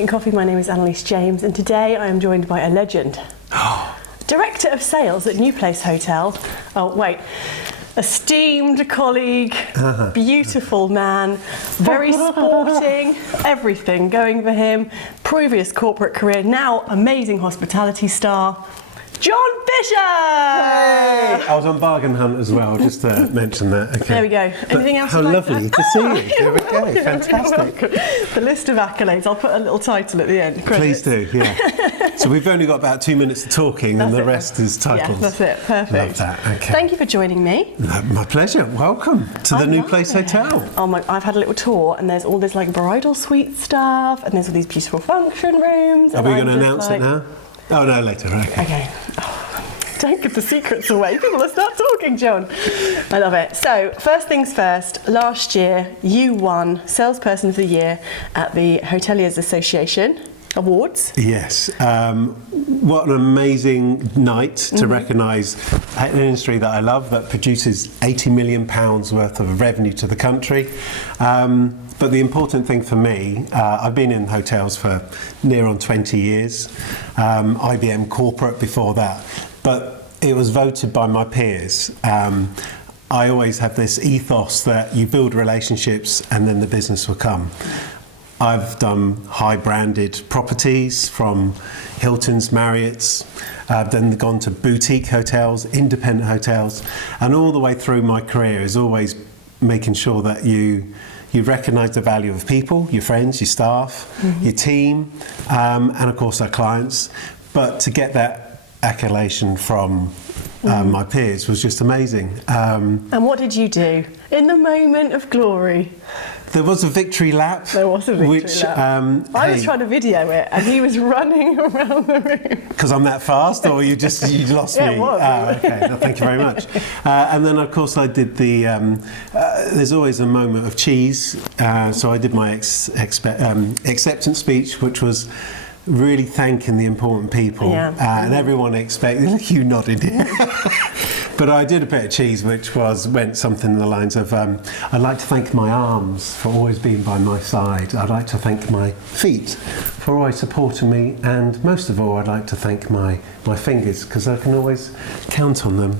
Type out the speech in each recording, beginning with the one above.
Exit and Coffee. My name is Annelies James, and today I am joined by a legend. Director of Sales at New Place Hotel. Oh, wait. Esteemed colleague, beautiful man, very sporting, everything going for him. Previous corporate career, now amazing hospitality star. Jon Fisher! Hey! I was on Bargain Hunt as well, just to mention that. Okay. There we go. Anything else? How lovely to see you. There we go. Welcome, Fantastic. The list of accolades. I'll put a little title at the end. Please do, yeah. So we've only got about 2 minutes of talking and the rest is titles. Yeah, that's it. Perfect. Love that. Okay. Thank you for joining me. My pleasure. Welcome to the New Place Hotel. Oh my! I've had a little tour, and there's all this like bridal suite stuff, and there's all these beautiful function rooms. Are we going to announce it now? Oh no, later. Okay. Okay. Oh, don't give the secrets away. People will start talking, Jon. I love it. So, first things first. Last year, you won Salesperson of the Year at the Hoteliers Association Awards. Yes. What an amazing night to recognise an industry that I love, that produces £80 million worth of revenue to the country. But the important thing for me, I've been in hotels for near on 20 years, IBM corporate before that, but it was voted by my peers. I always have this ethos that you build relationships and then the business will come. I've done high branded properties from Hilton's, Marriott's, then gone to boutique hotels, independent hotels, and all the way through my career is always making sure that you recognise the value of people, your friends, your staff, your team, and of course our clients. But to get that accolation from my peers was just amazing. And what did you do in the moment of glory? There was a victory lap. There was a victory lap. I was trying to video it, and he was running around the room. Because I'm that fast, or you lost me? It was. Okay, no, thank you very much. And then, of course, I did the. There's always a moment of cheese, so I did my acceptance speech, which was really thanking the important people, and everyone expected. You nodded. But I did a bit of cheese, which went something in the lines of, I'd like to thank my arms for always being by my side. I'd like to thank my feet for always supporting me. And most of all, I'd like to thank my fingers, because I can always count on them.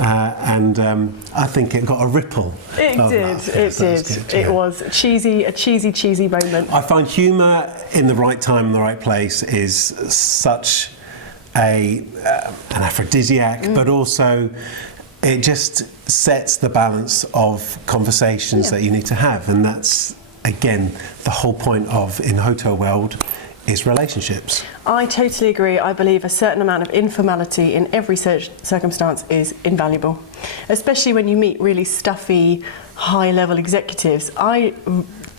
I think it got a ripple. It did. It was a cheesy moment. I find humour in the right time and the right place is such an aphrodisiac, but also it just sets the balance of conversations that you need to have, and that's again the whole point of in the hotel world is relationships. I totally agree. I believe a certain amount of informality in every circumstance is invaluable, especially when you meet really stuffy high-level executives. I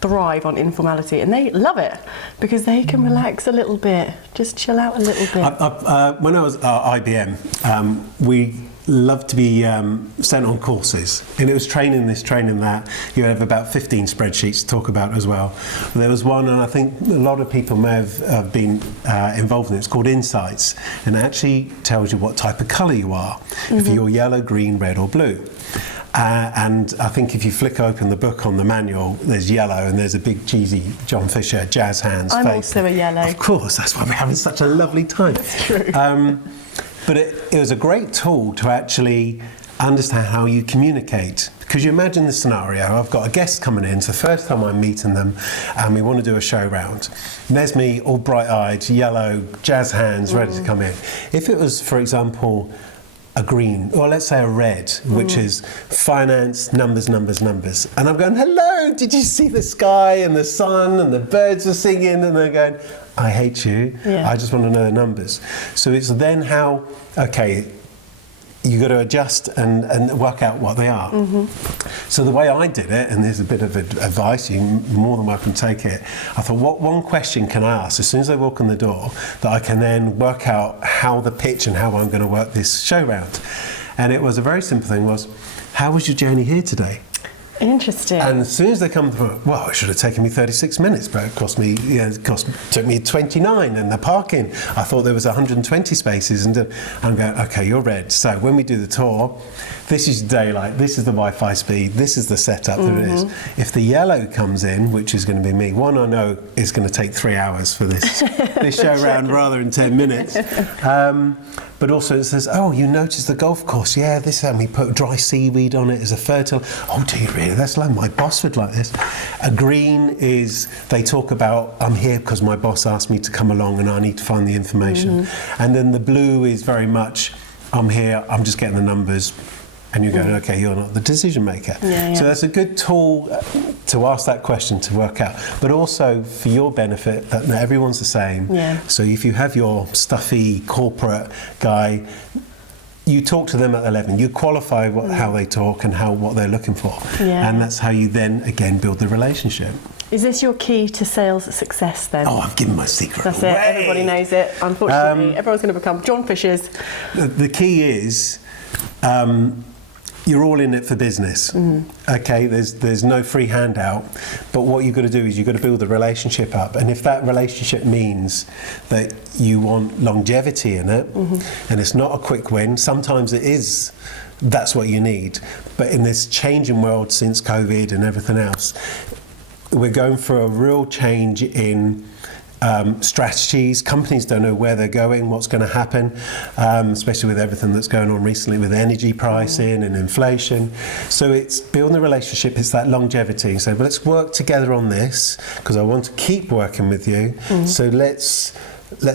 thrive on informality, and they love it because they can relax a little bit, just chill out a little bit. When I was at IBM, we loved to be sent on courses, and it was training that. You have about 15 spreadsheets to talk about as well. There was one, and I think a lot of people may have been involved in it. It's called Insights, and it actually tells you what type of colour you are, if you're yellow, green, red or blue. And I think if you flick open the book on the manual, there's yellow, and there's a big cheesy Jon Fisher jazz hands I'm face. also a yellow. Of course, that's why we're having such a lovely time. That's true. But it was a great tool to actually understand how you communicate. Because you imagine the scenario, I've got a guest coming in, it's the first time I'm meeting them, and we want to do a show round. And there's me, all bright-eyed, yellow, jazz hands, ready to come in. If it was, for example, a green, or let's say a red, which is finance, numbers. And I'm going, hello, did you see the sky and the sun and the birds are singing? And they're going, I hate you. Yeah. I just want to know the numbers. So it's then how, okay, you got to adjust and work out what they are. So the way I did it, and there's a bit of advice, you're more than welcome to take it. I thought, what one question can I ask as soon as they walk in the door that I can then work out how the pitch and how I'm going to work this show round? And it was a very simple thing, was, how was your journey here today? Interesting. And as soon as they come through, well, it should have taken me 36 minutes, but it cost me, took me 29, and the parking, I thought there was 120 spaces, and I'm going, okay, you're red. So when we do the tour, this is daylight, this is the Wi-Fi speed, this is the setup that it is. If the yellow comes in, which is going to be me, one I know is going to take 3 hours for this show round rather than 10 minutes. But also it says, oh, you noticed the golf course, yeah, this, and we put dry seaweed on it as a fertile. Oh, do you really? That's like, my boss would like this. A green is, they talk about, I'm here because my boss asked me to come along and I need to find the information. And then the blue is very much, I'm here, I'm just getting the numbers. And you're going, okay, you're not the decision maker. So that's a good tool to ask that question to work out. But also for your benefit, that not everyone's the same. So if you have your stuffy corporate guy, you talk to them at 11. You qualify how they talk and what they're looking for. And that's how you then, again, build the relationship. Is this your key to sales success then? Oh, I've given my secret That's away. it, everybody knows it. Unfortunately, everyone's going to become Jon Fishers. The key is, you're all in it for business. Okay, there's no free handout, but what you've got to do is you've got to build the relationship up, and if that relationship means that you want longevity in it, and it's not a quick win, sometimes it is, that's what you need. But in this changing world since COVID and everything else, we're going for a real change in strategies. Companies don't know where they're going, what's going to happen, especially with everything that's going on recently with energy pricing and inflation. So it's building a relationship, it's that longevity. So let's work together on this because I want to keep working with you. So let's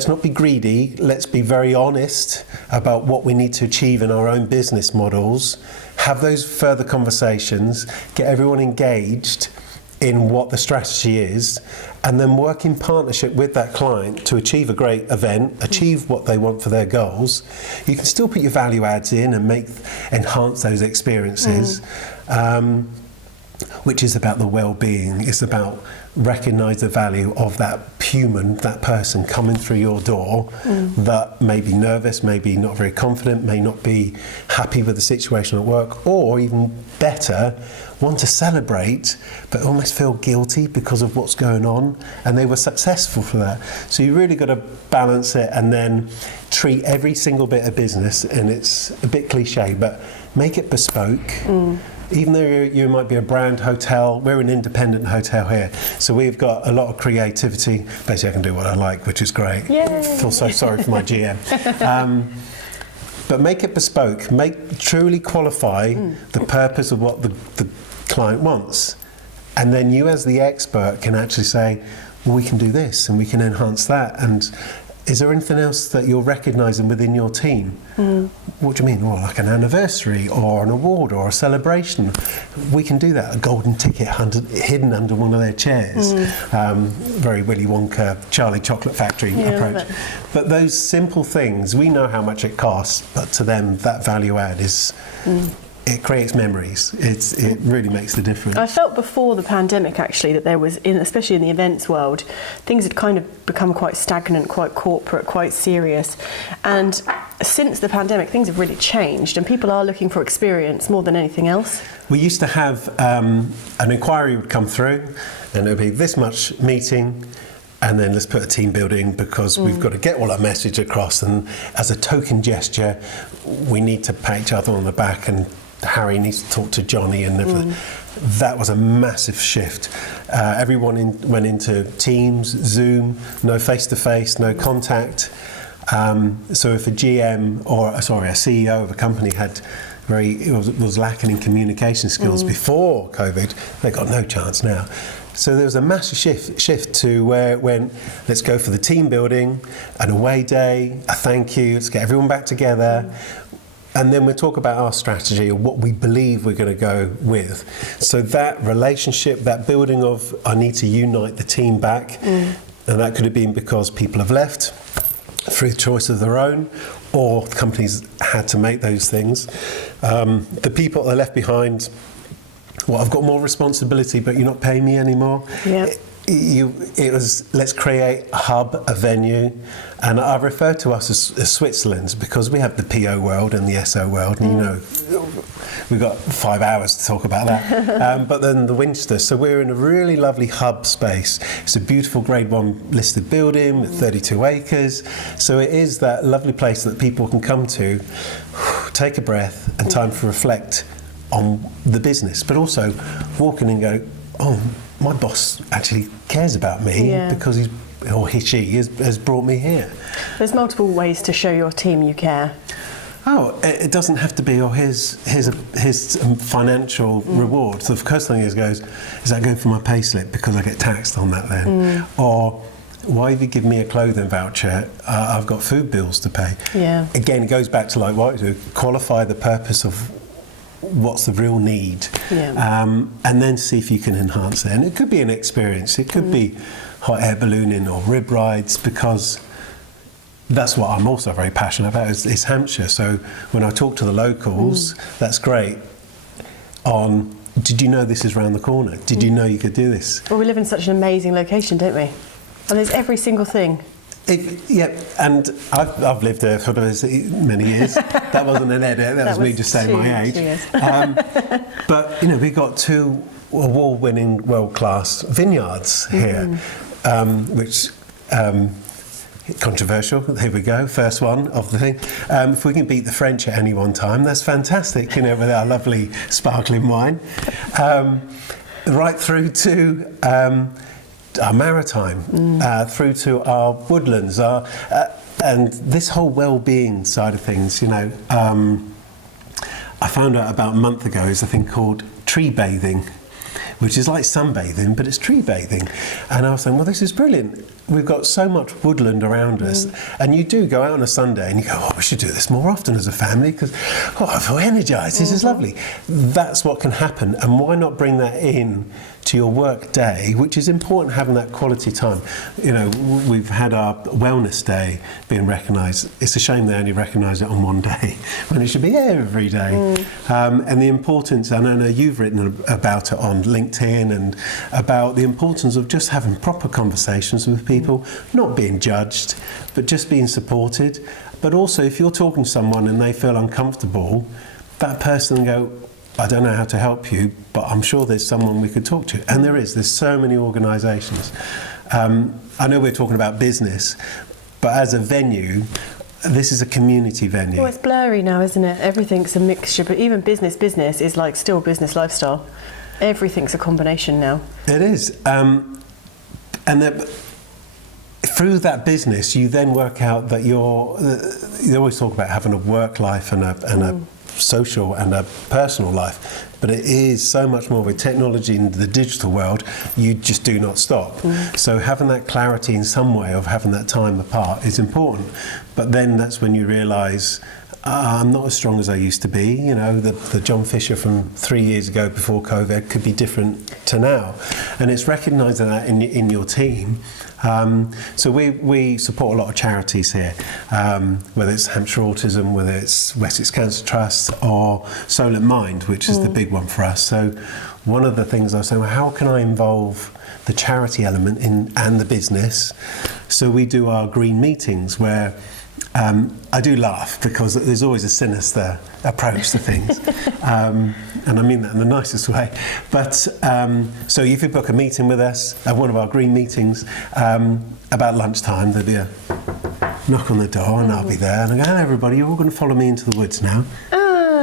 not be greedy, let's be very honest about what we need to achieve in our own business models, have those further conversations, get everyone engaged in what the strategy is, and then work in partnership with that client to achieve a great event, achieve what they want for their goals. You can still put your value adds in and enhance those experiences, which is about the well-being. It's about recognise the value of that human, that person coming through your door that may be nervous, maybe not very confident, may not be happy with the situation at work, or even better, want to celebrate but almost feel guilty because of what's going on, and they were successful for that. So you really got to balance it and then treat every single bit of business, and it's a bit cliche, but make it bespoke. Even though you might be a brand hotel, we're an independent hotel here, so we've got a lot of creativity. Basically I can do what I like, which is great. I feel so sorry for my GM. But make it bespoke, truly qualify the purpose of what the client wants. And then you as the expert can actually say, well, we can do this and we can enhance that. And is there anything else that you're recognising within your team? What do you mean? Well, like an anniversary or an award or a celebration. We can do that. A golden ticket hidden under one of their chairs. Very Willy Wonka, Charlie Chocolate Factory approach. But those simple things, we know how much it costs, but to them that value add is... It creates memories. It really makes the difference. I felt before the pandemic actually that there was, especially in the events world, things had kind of become quite stagnant, quite corporate, quite serious. And since the pandemic, things have really changed, and people are looking for experience more than anything else. We used to have an inquiry would come through, and it would be this much meeting, and then let's put a team building because we've got to get all our message across, and as a token gesture, we need to pat each other on the back, and Harry needs to talk to Johnny and everything. That was a massive shift. Everyone went into Teams, Zoom, no face-to-face, no contact. So if a GM or a CEO of a company was lacking in communication skills before COVID, they got no chance now. So there was a massive shift to where it went, let's go for the team building, an away day, a thank you, let's get everyone back together. And then we'll talk about our strategy or what we believe we're going to go with. So that relationship, that building of, I need to unite the team back, and that could have been because people have left through choice of their own, or companies had to make those things. The people that are left behind, well, I've got more responsibility, but you're not paying me anymore. it was, let's create a hub, a venue, and I refer to us as Switzerland because we have the PO world and the SO world, and we've got 5 hours to talk about that. But then the Winchester, so we're in a really lovely hub space. It's a beautiful Grade 1 listed building with 32 acres. So it is that lovely place that people can come to, take a breath, and time to reflect on the business, but also walk in and go, oh, my boss actually cares about me because she has brought me here. There's multiple ways to show your team you care. Oh, it doesn't have to be, here's financial reward. So the first thing is that going for my pay slip because I get taxed on that then? Or why have you given me a clothing voucher? I've got food bills to pay. Yeah. Again, it goes back to like what you do, qualify the purpose of what's the real need, and then see if you can enhance it. And it could be an experience. It could be hot air ballooning or rib rides, because that's what I'm also very passionate about is Hampshire. So when I talk to the locals, that's great. Did you know this is round the corner? Did you know you could do this? Well, we live in such an amazing location, don't we? And there's every single thing. And I've lived there for many years. That wasn't an edit, that was me just saying my age. But we've got 2 award-winning world-class vineyards here, which controversial. Here we go, first one of the thing. If we can beat the French at any one time, that's fantastic. With our lovely sparkling wine, right through to our maritime, through to our woodlands, and this whole well-being side of things. I found out about a month ago is a thing called tree bathing, which is like sunbathing, but it's tree bathing. And I was saying, well, this is brilliant. We've got so much woodland around us, and you do go out on a Sunday and you go, we should do this more often as a family because, I feel energised, this is lovely. That's what can happen, and why not bring that in to your work day, which is important, having that quality time. We've had our wellness day being recognised. It's a shame they only recognise it on one day when it should be every day. And the importance, and I know you've written about it on LinkedIn, and about the importance of just having proper conversations with people, not being judged, but just being supported. But also, if you're talking to someone and they feel uncomfortable, that person go, I don't know how to help you, but I'm sure there's someone we could talk to. And there's so many organisations. I know we're talking about business, but as a venue, this is a community venue. Well, it's blurry now, isn't it? Everything's a mixture, but even business is like still business lifestyle. Everything's a combination now. It is. And through that business, you then work out that you always talk about having a work life and a social and a personal life, but it is so much more with technology in the digital world. You just do not stop. So having that clarity in some way of having that time apart is important, but then that's when you realise I'm not as strong as I used to be. The Jon Fisher from 3 years ago before COVID could be different to now, and it's recognising that in your team. So we support a lot of charities here, whether it's Hampshire Autism, whether it's Wessex Cancer Trust, or Soul and Mind, which is the big one for us. So one of the things I was saying, how can I involve the charity element and the business? So we do our green meetings where I do laugh because there's always a sinister approach to things, and I mean that in the nicest way. But so if you book a meeting with us at one of our green meetings, about lunchtime, there'll be a knock on the door, and I'll be there, and I go, hello everybody, you're all going to follow me into the woods now.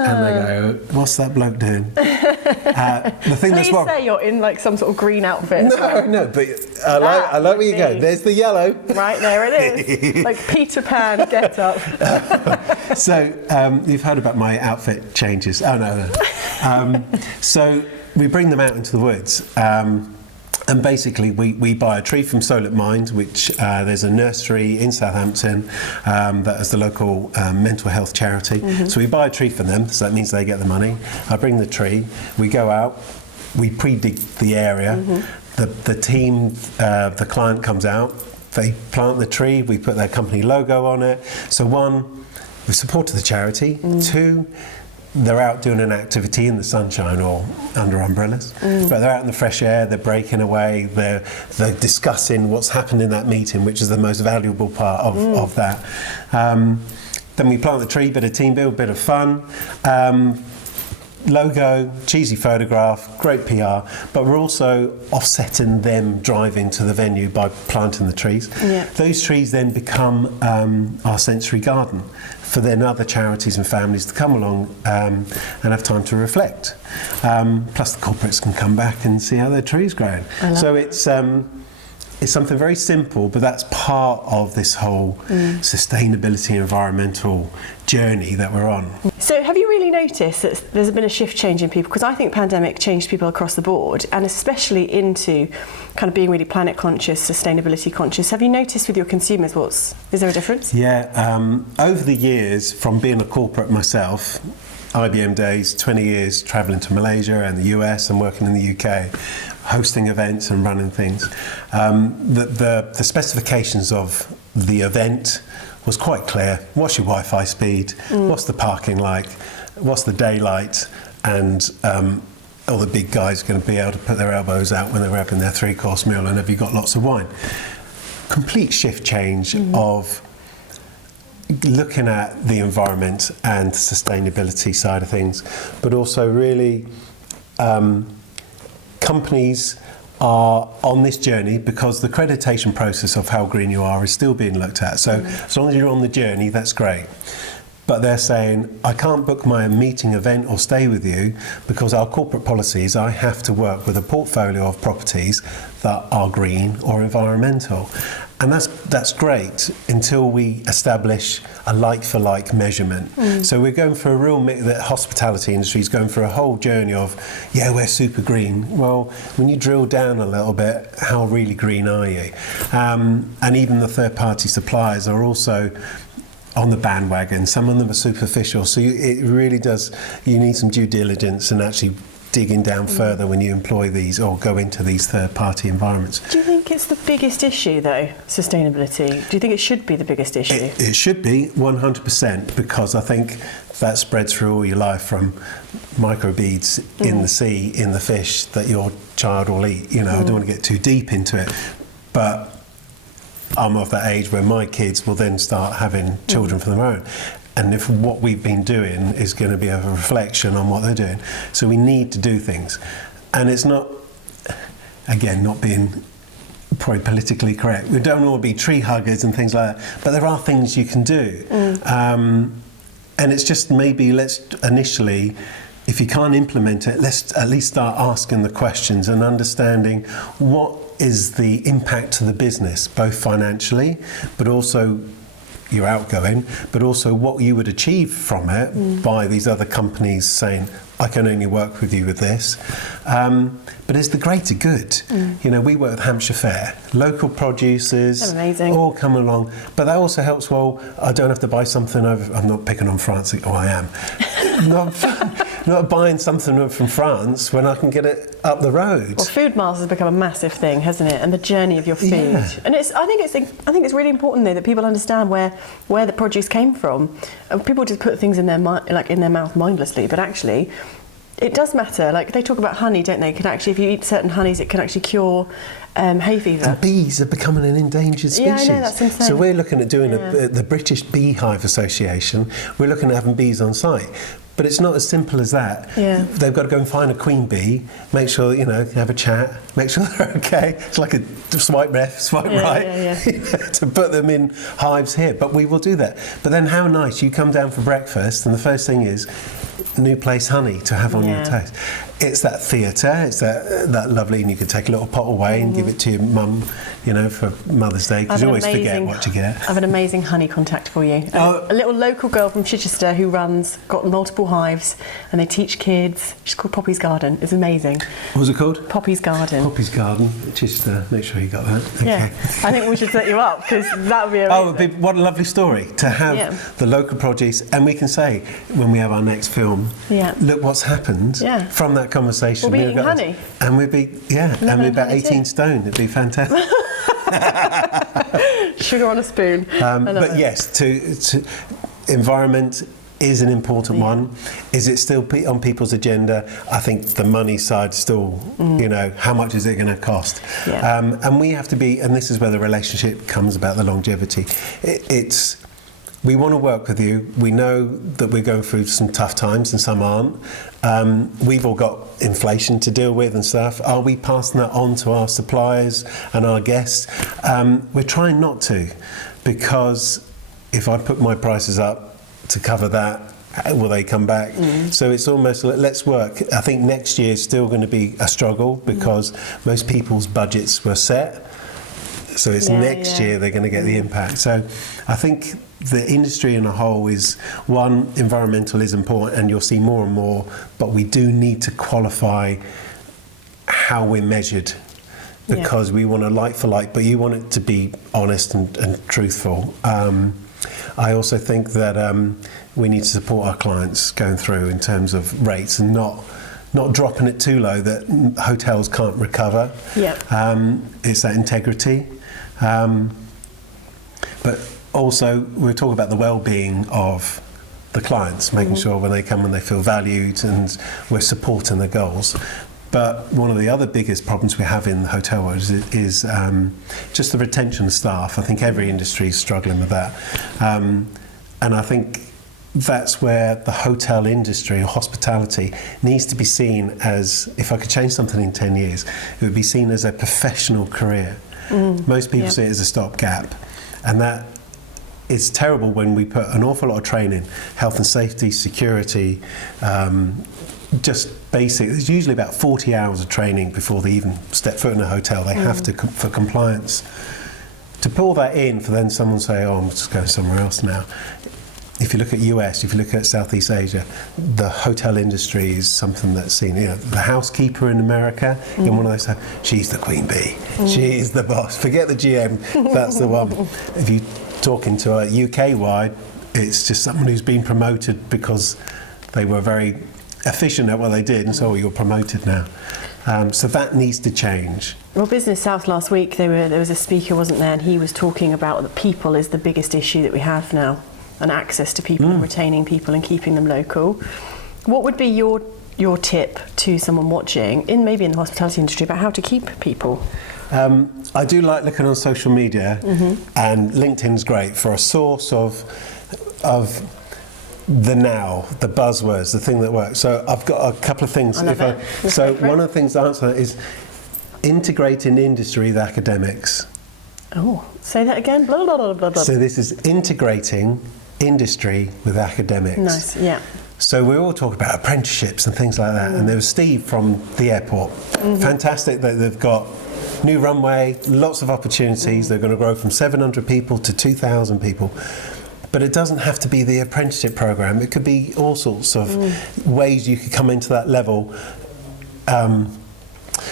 And they go, what's that bloke doing? The thing that's wrong. Please say you're in like some sort of green outfit. No, but I like where you go. There's the yellow. Right, there it is. Like Peter Pan, get up. So you've heard about my outfit changes. Oh, no. So we bring them out into the woods. And basically, we buy a tree from Soul at Mind, which there's a nursery in Southampton that is the local mental health charity. So we buy a tree from them, so that means they get the money. I bring the tree, we go out, we pre-dig the area. The team, the client comes out, they plant the tree, we put their company logo on it. So one, we supported the charity. Two, they're out doing an activity in the sunshine or under umbrellas, but they're out in the fresh air, they're breaking away, they're discussing what's happened in that meeting, which is the most valuable part of that. Then we plant the tree, bit of team build, bit of fun. Logo, cheesy photograph, great PR, but we're also offsetting them driving to the venue by planting the trees. Yeah. Those trees then become our sensory garden for then other charities and families to come along and have time to reflect. Plus the corporates can come back and see how their tree's growing. So it's something very simple, but that's part of this whole sustainability environmental journey that we're on. So have you really noticed that there's been a shift change in people? Because I think pandemic changed people across the board, and especially into kind of being really planet conscious, sustainability conscious. Have you noticed with your consumers, is there a difference? Yeah, over the years, from being a corporate myself, IBM days, 20 years travelling to Malaysia and the US and working in the UK, hosting events and running things. The specifications of the event was quite clear. What's your Wi-Fi speed? What's the parking like? What's the daylight? And all the big guys are going to be able to put their elbows out when they're having their 3-course meal, and have you got lots of wine? Complete shift change of looking at the environment and sustainability side of things, but also really companies are on this journey because the accreditation process of how green you are is still being looked at. So as long as you're on the journey, that's great. But they're saying, I can't book my meeting, event or stay with you because our corporate policies, I have to work with a portfolio of properties that are green or environmental. And that's great until we establish a like-for-like measurement. So we're going for a the hospitality industry is going for a whole journey of, yeah, we're super green. Well, when you drill down a little bit, how really green are you? And even the third-party suppliers are also on the bandwagon. Some of them are superficial. So it really does, you need some due diligence and actually digging down further when you employ these or go into these third-party environments. Do you think it's the biggest issue, though, sustainability? Do you think it should be the biggest issue? It should be 100%, because I think that spreads through all your life, from microbeads in the sea, in the fish that your child will eat. You know, I don't want to get too deep into it, but I'm of that age where my kids will then start having children for their own. And if what we've been doing is going to be a reflection on what they're doing. So we need to do things. And it's not, again, not being probably politically correct. We don't all be tree huggers and things like that, but there are things you can do. And it's just maybe let's initially, if you can't implement it, let's at least start asking the questions and understanding what is the impact to the business, both financially, but also your outgoing, but also what you would achieve from it by these other companies saying, I can only work with you with this. But it's the greater good. You know, we work with Hampshire Fair, local producers, all come along. But that also helps, well, I don't have to buy something over, I'm not picking on France, oh I am. Not buying something from France when I can get it up the road. Well, food miles has become a massive thing, hasn't it? And the journey of your food. Yeah. And I think it's really important though that people understand where the produce came from. And people just put things in their mouth mindlessly, but actually it does matter. Like they talk about honey, don't they? Can actually, if you eat certain honeys, it can actually cure hay fever. And bees are becoming an endangered species. Yeah, I know, that's insane. So we're looking at doing the British Beehive Association. We're looking at having bees on site. But it's not as simple as that. Yeah. They've got to go and find a queen bee, make sure, you know, have a chat, make sure they're okay. It's like a swipe left, swipe right, to put them in hives here. But we will do that. But then how nice, you come down for breakfast and the first thing is new place honey to have on your toast. It's that theatre, it's that lovely, and you can take a little pot away and give it to your mum, you know, for Mother's Day, because you always forget what to get. I have an amazing honey contact for you. A little local girl from Chichester who got multiple hives, and they teach kids. She's called Poppy's Garden. It's amazing. What was it called? Poppy's Garden. Poppy's Garden. Chichester. Make sure you got that. Okay. Yeah. I think we should set you up, because that would be amazing. What a lovely story to have the local produce, and we can say when we have our next film, look what's happened from that conversation. We'll be eating honey. And we'd be, and we'd be about 18 stone. It'd be fantastic. Sugar on a spoon. But yes, to environment, is an important one. Is it still on people's agenda? I think the money side still, you know, how much is it going to cost? Yeah. And we have to be, and this is where the relationship comes about, the longevity. We want to work with you. We know that we're going through some tough times and some aren't. We've all got inflation to deal with and stuff. Are we passing that on to our suppliers and our guests? We're trying not to, because if I put my prices up to cover that, will they come back? So it's almost like, let's work. I think next year is still going to be a struggle because most people's budgets were set. So it's next year they're going to get the impact. So I think the industry in a whole is, one, environmental is important, and you'll see more and more, but we do need to qualify how we're measured, because we want a like for like, but you want it to be honest and truthful. I also think that we need to support our clients going through in terms of rates, and not dropping it too low that hotels can't recover. It's that integrity. But also we're talking about the well-being of the clients, making sure when they come and they feel valued and we're supporting their goals. But one of the other biggest problems we have in the hotel world is just the retention of staff. I think every industry is struggling with that. And I think that's where the hotel industry or hospitality needs to be seen as, if I could change something in 10 years, it would be seen as a professional career. Most people see it as a stopgap. And that is terrible when we put an awful lot of training, health and safety, security, just basic. There's usually about 40 hours of training before they even step foot in a hotel. They have to, for compliance. To pull that in, for then someone to say, oh, I'm just going somewhere else now. If you look at US, if you look at Southeast Asia, the hotel industry is something that's seen. You know, the housekeeper in America, in one of those, she's the queen bee, she's the boss. Forget the GM, that's the one. If you talk into a UK-wide, it's just someone who's been promoted because they were very efficient at what they did, and so you're promoted now. So that needs to change. Well, Business South last week, there was a speaker, wasn't there, and he was talking about that people is the biggest issue that we have now, and access to people and retaining people and keeping them local. What would be your tip to someone watching, maybe in the hospitality industry, about how to keep people? I do like looking on social media, and LinkedIn's great for a source of the now, the buzzwords, the thing that works. So I've got a couple of things. One of the things to answer is integrating industry with academics. Oh, say that again. Blah, blah, blah, blah, blah. So this is integrating industry with academics. Nice, yeah. So we all talk about apprenticeships and things like that. And there was Steve from the airport. Fantastic that they've got new runway, lots of opportunities. They're going to grow from 700 people to 2,000 people. But it doesn't have to be the apprenticeship program. It could be all sorts of ways you could come into that level.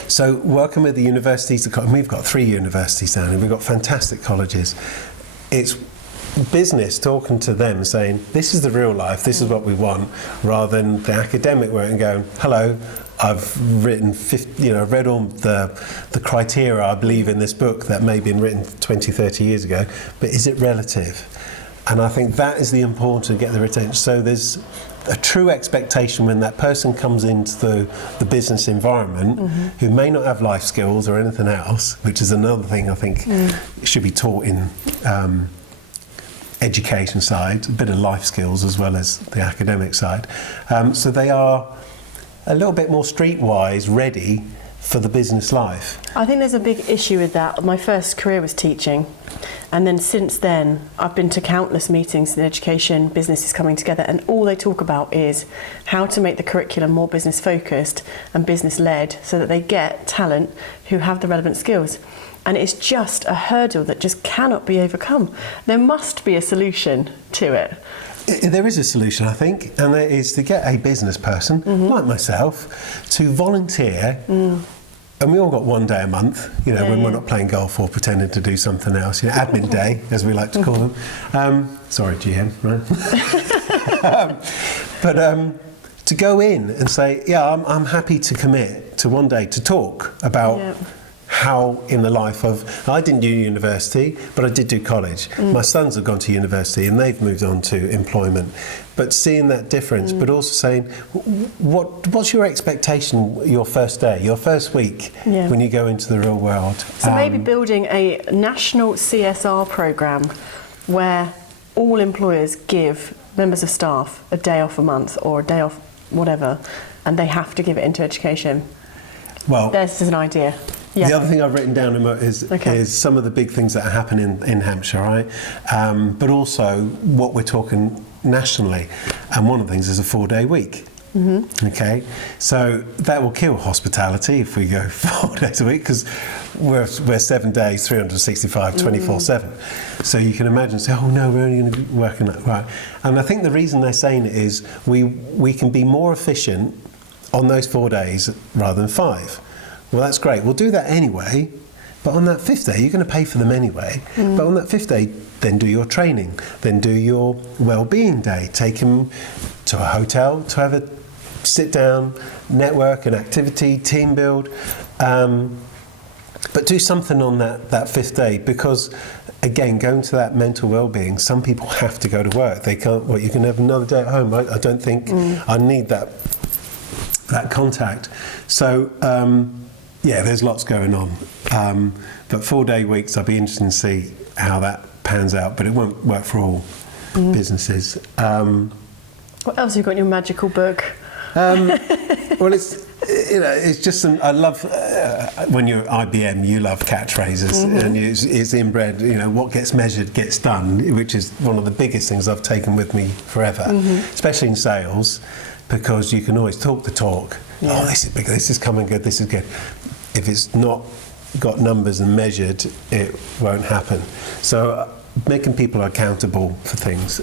So working with the universities, we've got 3 universities down here. We've got fantastic colleges. It's business talking to them, saying, this is the real life, this is what we want, rather than the academic work and going, hello, I've written, read all the criteria I believe in this book that may have been written 20, 30 years ago, but is it relative? And I think that is the important to get the retention. So there's a true expectation when that person comes into the business environment who may not have life skills or anything else, which is another thing I think should be taught in education side, a bit of life skills as well as the academic side. So they are a little bit more streetwise ready for the business life. I think there's a big issue with that. My first career was teaching, and then since then I've been to countless meetings in education, businesses coming together, and all they talk about is how to make the curriculum more business focused and business led so that they get talent who have the relevant skills. And it's just a hurdle that just cannot be overcome. There must be a solution to it. There is a solution, I think, and that is to get a business person, like myself, to volunteer. And we all got one day a month, when we're not playing golf or pretending to do something else, admin day, as we like to call them. Sorry, GM, right? But to go in and say, I'm happy to commit to one day to talk about how in the life of, I didn't do university, but I did do college. My sons have gone to university and they've moved on to employment. But seeing that difference, but also saying, what's your expectation your first day, your first week when you go into the real world? So maybe building a national CSR programme where all employers give members of staff a day off a month or a day off whatever, and they have to give it into education. Well, this is an idea. Yeah. The other thing I've written down is some of the big things that happen in Hampshire, right? But also what we're talking nationally. And one of the things is a 4-day week. Okay, so that will kill hospitality if we go 4 days a week, because we're 7 days, 365, 24/7. So you can imagine, say, oh no, we're only going to be working that, right? And I think the reason they're saying it is we can be more efficient on those 4 days rather than 5. Well, that's great. We'll do that anyway. But on that 5th day, you're going to pay for them anyway. But on that 5th day, then do your training, then do your well-being day. Take them to a hotel to have a sit down, network, an activity, team build. But do something on that 5th day, because again, going to that mental well-being, some people have to go to work. They can't. Well, you can have another day at home. I don't think I need that contact. So. Yeah, there's lots going on. But 4-day weeks, I'd be interested to see how that pans out, but it won't work for all businesses. What else have you got in your magical book? Well, it's just I love when you're at IBM, you love catchphrases, and it's inbred. What gets measured gets done, which is one of the biggest things I've taken with me forever, especially in sales, because you can always talk the talk. Oh, this is big, this is coming good, this is good. If it's not got numbers and measured, it won't happen. So making people accountable for things.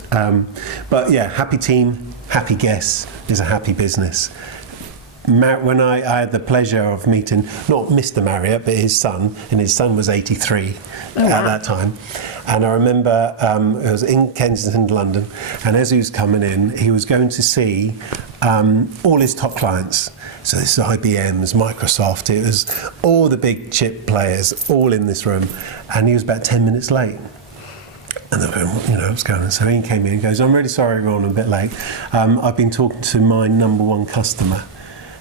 But yeah, happy team, happy guests is a happy business. When I had the pleasure of meeting, not Mr. Marriott, but his son, and his son was 83 at that time. And I remember it was in Kensington, London, and as he was coming in, he was going to see all his top clients. So this is IBM's, Microsoft, it was all the big chip players all in this room, and he was about 10 minutes late. And they're going, what's going on? So he came in and goes, I'm really sorry, Ron, I'm a bit late. I've been talking to my number one customer.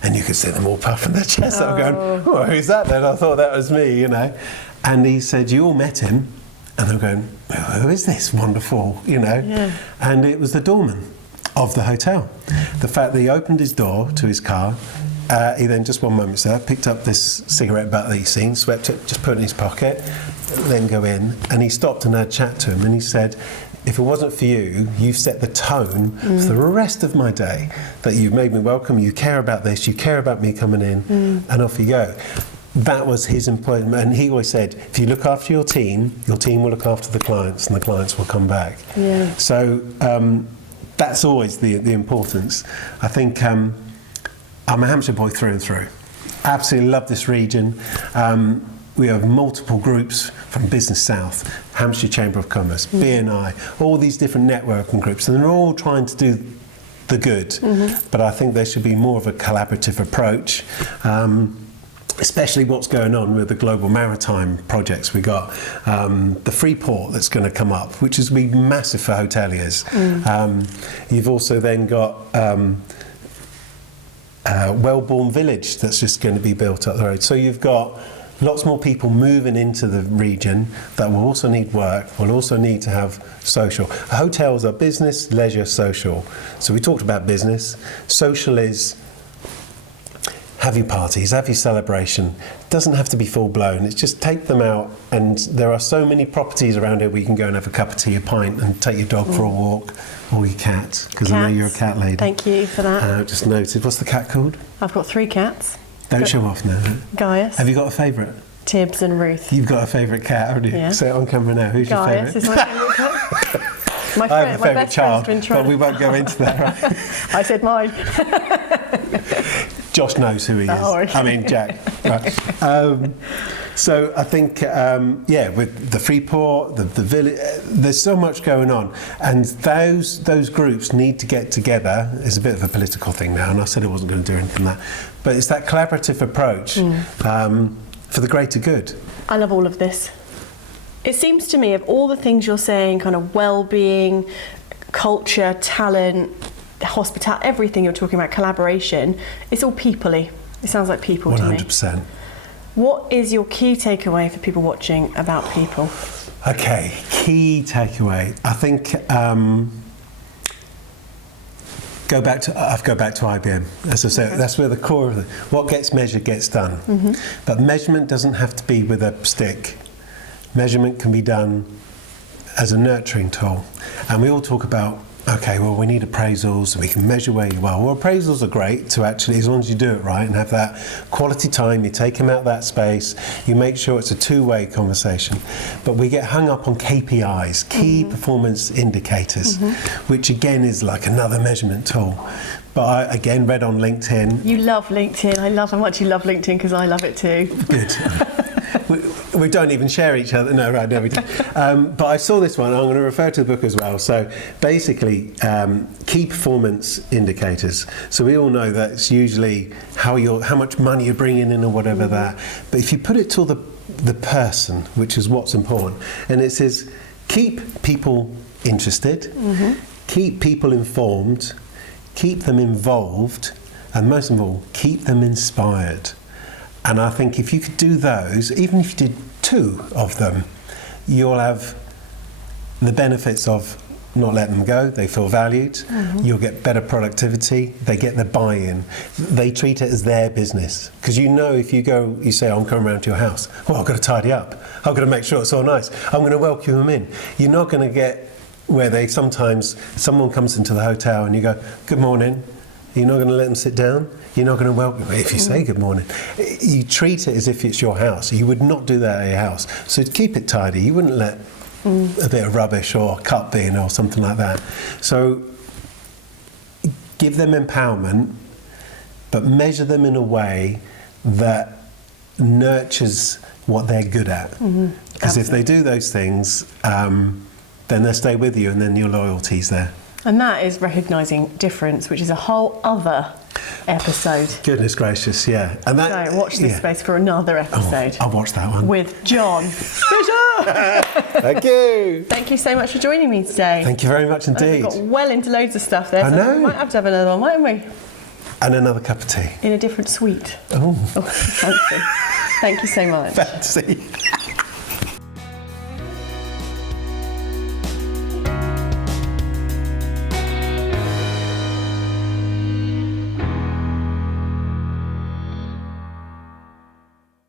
And you could see them all puffing their chests up going, oh, who's that then? I thought that was me, And he said, you all met him? And they're going, who is this wonderful, Yeah. And it was the doorman of the hotel. The fact that he opened his door to his car, he then, just one moment, sir, picked up this cigarette butt that he'd seen, swept it, just put it in his pocket, then go in, and he stopped and had a chat to him, and he said, if it wasn't for you, you've set the tone for the rest of my day, that you've made me welcome, you care about this, you care about me coming in, and off you go. That was his employment, and he always said, if you look after your team will look after the clients, and the clients will come back. Yeah. So that's always the importance. I think I'm a Hampshire boy through and through. Absolutely love this region. We have multiple groups from Business South, Hampshire Chamber of Commerce, BNI, all these different networking groups, and they're all trying to do the good. But I think there should be more of a collaborative approach, especially what's going on with the global maritime projects we got. The free port that's going to come up, which is going to be massive for hoteliers. You've also then got Wellbourne Village that's just going to be built up the road. So you've got lots more people moving into the region that will also need work, will also need to have social. Hotels are business, leisure, social. So we talked about business. Social is have your parties, have your celebration. It doesn't have to be full blown. It's just take them out, and there are so many properties around here where you can go and have a cup of tea, a pint, and take your dog for a walk, or your cat, because I know you're a cat lady. Thank you for that. Just noted. What's the cat called? I've got 3 cats. Don't show off now. Gaius. Have you got a favourite? Tibbs and Ruth. You've got a favourite cat, haven't you? Yeah. Say it on camera now. Who's Gaius your favourite? is my favourite cat. I have a favourite child, but we won't go into that, right? I said mine. Josh knows who he is. Oh, okay. I mean, Jack. Right. So I think, with the Freeport, the village, there's so much going on, and those groups need to get together. It's a bit of a political thing now, and I said I wasn't going to do anything like that, but it's that collaborative approach. for the greater good. I love all of this. It seems to me, of all the things you're saying, kind of well-being, culture, talent, hospitality, everything you're talking about, collaboration, it's all people-y. It sounds like people to me. 100%. What is your key takeaway for people watching about people? Okay, key takeaway. I think go back to IBM. As I said, that's where the core of it. What gets measured gets done. Mm-hmm. But measurement doesn't have to be with a stick. Measurement can be done as a nurturing tool. And we all talk about, okay, well, we need appraisals, so we can measure where you are. Well, appraisals are great to actually, as long as you do it right and have that quality time, you take them out of that space, you make sure it's a two-way conversation. But we get hung up on KPIs, key performance indicators, which again is like another measurement tool. But I, again, read on LinkedIn. You love LinkedIn. I love how much you love LinkedIn because I love it too. Good. We don't even share each other. No, right, no, we don't. But I saw this one. I'm going to refer to the book as well. So basically, key performance indicators. So we all know that it's usually how much money you're bringing in or whatever that. But if you put it to the person, which is what's important, and it says keep people interested, keep people informed, keep them involved, and most of all, keep them inspired. And I think if you could do those, even if you did 2 of them, you'll have the benefits of not letting them go. They feel valued. You'll get better productivity. They get the buy-in. They treat it as their business. Because you know, if you go, you say, I'm coming around to your house. Well, I've got to tidy up. I've got to make sure it's all nice. I'm going to welcome them in. You're not going to get where someone comes into the hotel and you go, good morning. You're not going to let them sit down. You're not going to welcome them if you say good morning. You treat it as if it's your house. You would not do that at your house. So to keep it tidy, you wouldn't let a bit of rubbish or a cup in or something like that. So give them empowerment, but measure them in a way that nurtures what they're good at. Because if they do those things, then they'll stay with you and then your loyalty's there. And that is recognising difference, which is a whole other episode. Goodness gracious, yeah. And that, so watch this space for another episode. I'll watch that one. With Jon Fisher! Thank you. Thank you so much for joining me today. Thank you very much indeed. We got well into loads of stuff there. I know. We might have to have another one, mightn't we? And another cup of tea. In a different suite. Oh. Fancy. Thank you so much. Fancy.